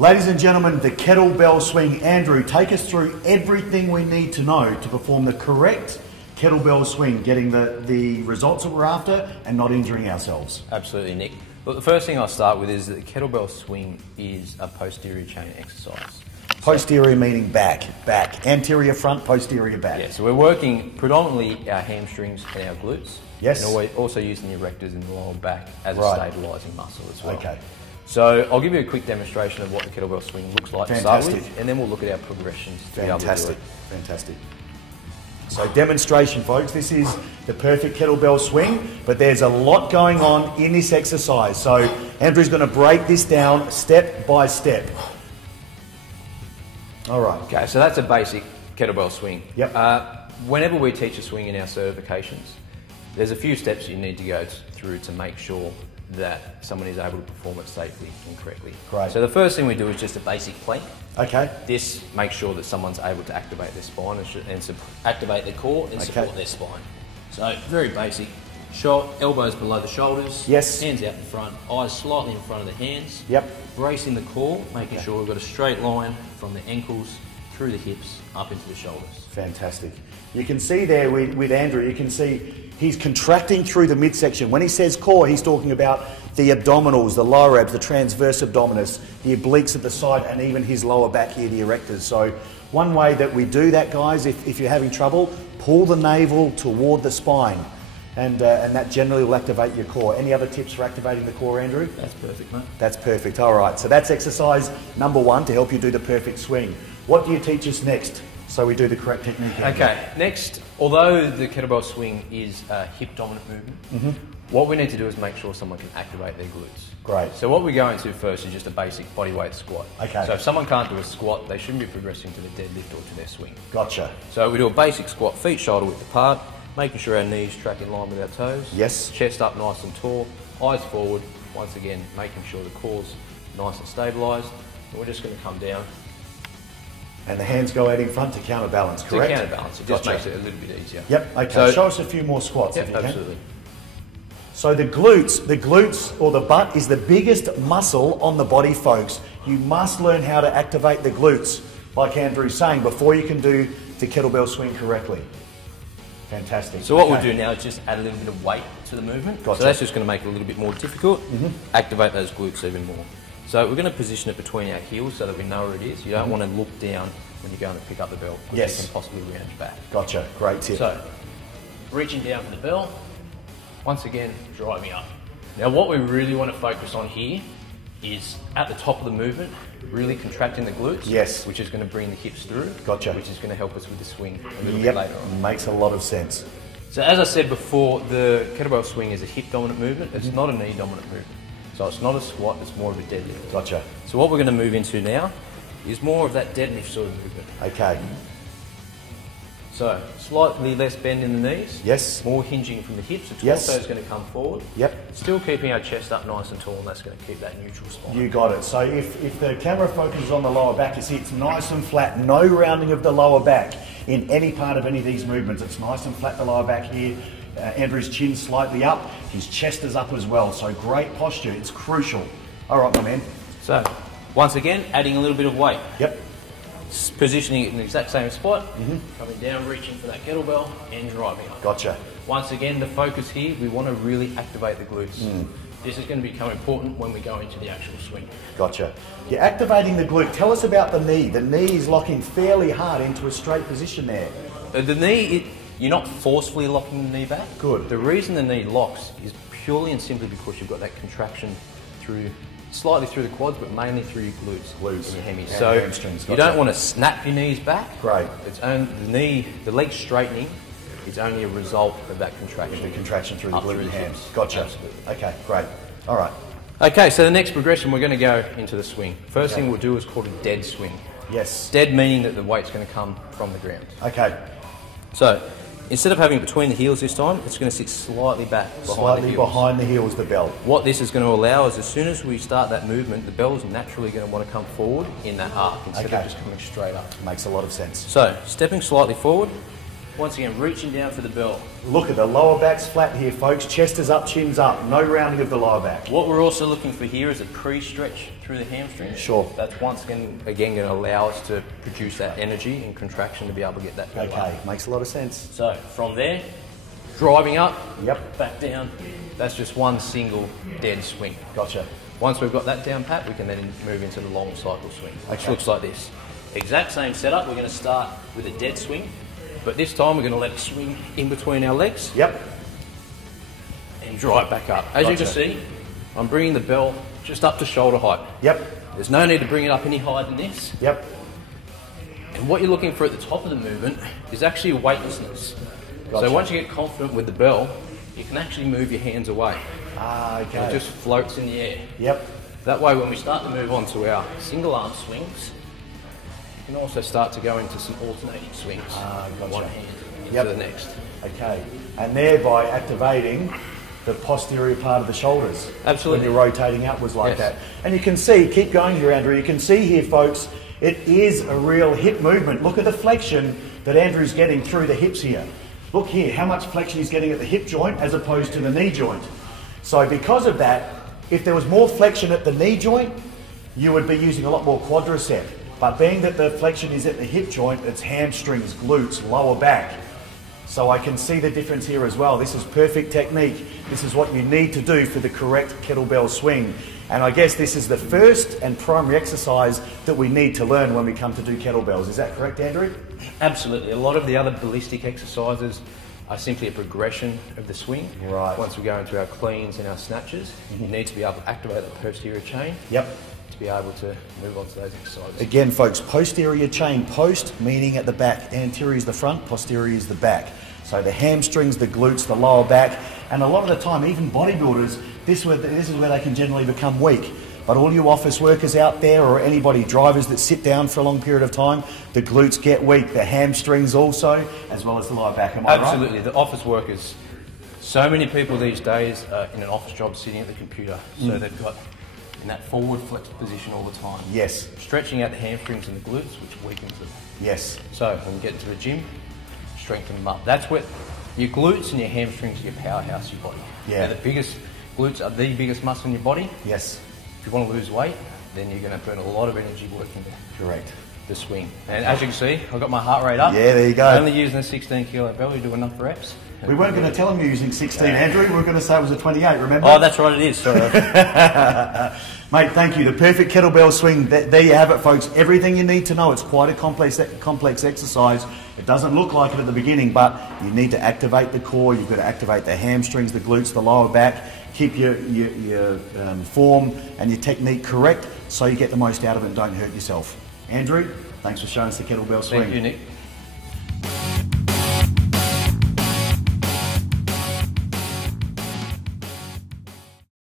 Ladies and gentlemen, the kettlebell swing. Andrew, take us through everything we need to know to perform the correct kettlebell swing, getting the results that we're after and not injuring ourselves. Absolutely, Nick. Well, the first thing I'll start with is that the kettlebell swing is a posterior chain exercise. Posterior meaning back. Anterior front, posterior back. Yeah, so we're working predominantly our hamstrings and our glutes. Yes. And we're also using the erectors in the lower back as a stabilising muscle as well. Okay. So I'll give you a quick demonstration of what the kettlebell swing looks like to start with, and then we'll look at our progressions to be able to do it. Fantastic. So demonstration, folks. This is the perfect kettlebell swing, but there's a lot going on in this exercise. So Andrew's going to break this down step by step. All right. Okay, so that's a basic kettlebell swing. Yep. Whenever we teach a swing in our certifications, there's a few steps you need to go through to make sure that someone is able to perform it safely and correctly. Great. So the first thing we do is just a basic plank. Okay. This makes sure that someone's able to activate their spine and activate their core and support their spine. So very basic. Elbows below the shoulders. Yes. Hands out in front. Eyes slightly in front of the hands. Yep. Bracing the core, making sure we've got a straight line from the ankles through the hips up into the shoulders. Fantastic. You can see there with Andrew, you can see he's contracting through the midsection. When he says core, he's talking about the abdominals, the lower abs, the transverse abdominis, the obliques at the side, and even his lower back here, the erectors. So one way that we do that, guys, if you're having trouble, pull the navel toward the spine. And that generally will activate your core. Any other tips for activating the core, Andrew? That's perfect, mate. That's perfect. All right. So that's exercise number 1 to help you do the perfect swing. What do you teach us next so we do the correct technique? Andrew? Okay. Next, although the kettlebell swing is a hip dominant movement, what we need to do is make sure someone can activate their glutes. Great. So what we go into first is just a basic bodyweight squat. Okay. So if someone can't do a squat, they shouldn't be progressing to the deadlift or to their swing. Gotcha. So we do a basic squat, feet shoulder width apart, making sure our knees track in line with our toes. Yes. Chest up nice and tall, eyes forward. Once again, making sure the core's nice and stabilised. And we're just going to come down. And the hands go out in front to counterbalance, correct? To counterbalance. It just makes it a little bit easier. Yep. Okay. So, show us a few more squats if you can. Absolutely. So the glutes or the butt is the biggest muscle on the body, folks. You must learn how to activate the glutes, like Andrew's saying, before you can do the kettlebell swing correctly. Fantastic. So what we'll do now is just add a little bit of weight to the movement. Gotcha. So that's just going to make it a little bit more difficult. Activate those glutes even more. So we're going to position it between our heels so that we know where it is. You don't want to look down when you're going to pick up the bell. Yes. You can possibly round your back. Gotcha. Great tip. So, reaching down for the bell. Once again, driving up. Now what we really want to focus on here is at the top of the movement, really contracting the glutes. Yes. Which is going to bring the hips through. Gotcha. Which is going to help us with the swing a little bit later on. Makes a lot of sense. So as I said before, the kettlebell swing is a hip dominant movement. It's not a knee dominant movement. So it's not a squat, it's more of a deadlift. Gotcha. So what we're going to move into now is more of that deadlift sort of movement. Okay. So slightly less bend in the knees. Yes. More hinging from the hips. The Yes. torso is going to come forward. Yep. Still keeping our chest up nice and tall, and that's going to keep that neutral spine. You got it. So if the camera focuses on the lower back, you see it's nice and flat. No rounding of the lower back in any part of any of these movements. It's nice and flat, the lower back here. Andrew's chin slightly up. His chest is up as well. So great posture. It's crucial. All right, my man. So once again, adding a little bit of weight. Yep. Positioning it in the exact same spot. Coming down, reaching for that kettlebell, and driving up. Gotcha. Once again, the focus here, we want to really activate the glutes. This is going to become important when we go into the actual swing. Gotcha. You're activating the glute. Tell us about the knee. The knee is locking fairly hard into a straight position there. The knee, you're not forcefully locking the knee back. Good. The reason the knee locks is purely and simply because you've got that contraction slightly through the quads, but mainly through your glutes and your hemis. So hamstrings. Gotcha. You don't want to snap your knees back. Great. The leg straightening is only a result of that contraction. The contraction through the glute and hams. hips. Gotcha. Absolutely. Okay, great. All right. Okay, so the next progression, we're going to go into the swing. First thing we'll do is called a dead swing. Yes. Dead meaning that the weight's going to come from the ground. Okay. So instead of having it between the heels this time, it's going to sit slightly back behind the heels. Behind the heels, the bell. What this is going to allow is as soon as we start that movement, the bell is naturally going to want to come forward in that arc instead of just coming straight up. Makes a lot of sense. So, stepping slightly forward, Once again, reaching down for the bell. Look at the lower back's flat here, folks. Chest is up, chin's up. No rounding of the lower back. What we're also looking for here is a pre-stretch through the hamstring. Sure. That's once again going to allow us to produce that energy and contraction to be able to get that bell Okay, up. makes a lot of sense. So from there, driving up, Yep. back down. That's just one single dead swing. Gotcha. Once we've got that down pat, we can then move into the long cycle swing, which Okay. looks like this. Exact same setup. We're going to start with a dead swing, but this time we're going to let it swing in between our legs Yep. and drive back up. As you can Gotcha. see, I'm bringing the bell just up to shoulder height. Yep. There's no need to bring it up any higher than this. Yep. And what you're looking for at the top of the movement is actually weightlessness. Gotcha. So once you get confident with the bell, you can actually move your hands away. Ah, okay. It just floats in the air. Yep. That way when we start to move on to our single arm swings, you can also start to go into some alternating swings. Gotcha. One hand into Yep. the next. Okay. And thereby activating the posterior part of the shoulders. Absolutely. When you're rotating upwards like Yes. that. And you can see, keep going here, Andrew, you can see here, folks, it is a real hip movement. Look at the flexion that Andrew's getting through the hips here. Look here, how much flexion he's getting at the hip joint as opposed to the knee joint. So because of that, if there was more flexion at the knee joint, you would be using a lot more quadricep. But being that the flexion is at the hip joint, it's hamstrings, glutes, lower back. So I can see the difference here as well. This is perfect technique. This is what you need to do for the correct kettlebell swing. And I guess this is the first and primary exercise that we need to learn when we come to do kettlebells. Is that correct, Andrew? Absolutely. A lot of the other ballistic exercises are simply a progression of the swing. Right. Once we go into our cleans and our snatches, you need to be able to activate the posterior chain Yep. to be able to move on to those exercises. Again, folks, posterior chain. Post meaning at the back. Anterior is the front, posterior is the back. So the hamstrings, the glutes, the lower back, and a lot of the time, even bodybuilders, this is where they can generally become weak. But all you office workers out there, or anybody, drivers that sit down for a long period of time, the glutes get weak, the hamstrings also, as well as the lower back. Am I right? Absolutely. The office workers, so many people these days are in an office job sitting at the computer, so they've got in that forward flexed position all the time. Yes. Stretching out the hamstrings and the glutes, which weakens them. Yes. So when you get into the gym, strengthen them up. That's what your glutes and your hamstrings are your powerhouse of your body. Yeah. They're the biggest, glutes are the biggest muscle in your body. Yes. If you want to lose weight, then you're going to burn a lot of energy working Correct. the swing. And as you can see, I've got my heart rate up. Yeah, there you go. Only using a 16 kilo bell, we do enough reps. We weren't going to tell him you're using 16, Andrew. We were going to say it was a 28, remember? Oh, that's right, it is. Sorry. Mate, thank you. The perfect kettlebell swing. There you have it, folks. Everything you need to know. It's quite a complex exercise. It doesn't look like it at the beginning, but you need to activate the core. You've got to activate the hamstrings, the glutes, the lower back. Keep your form and your technique correct so you get the most out of it and don't hurt yourself. Andrew, thanks for showing us the kettlebell swing. Thank you, Nick.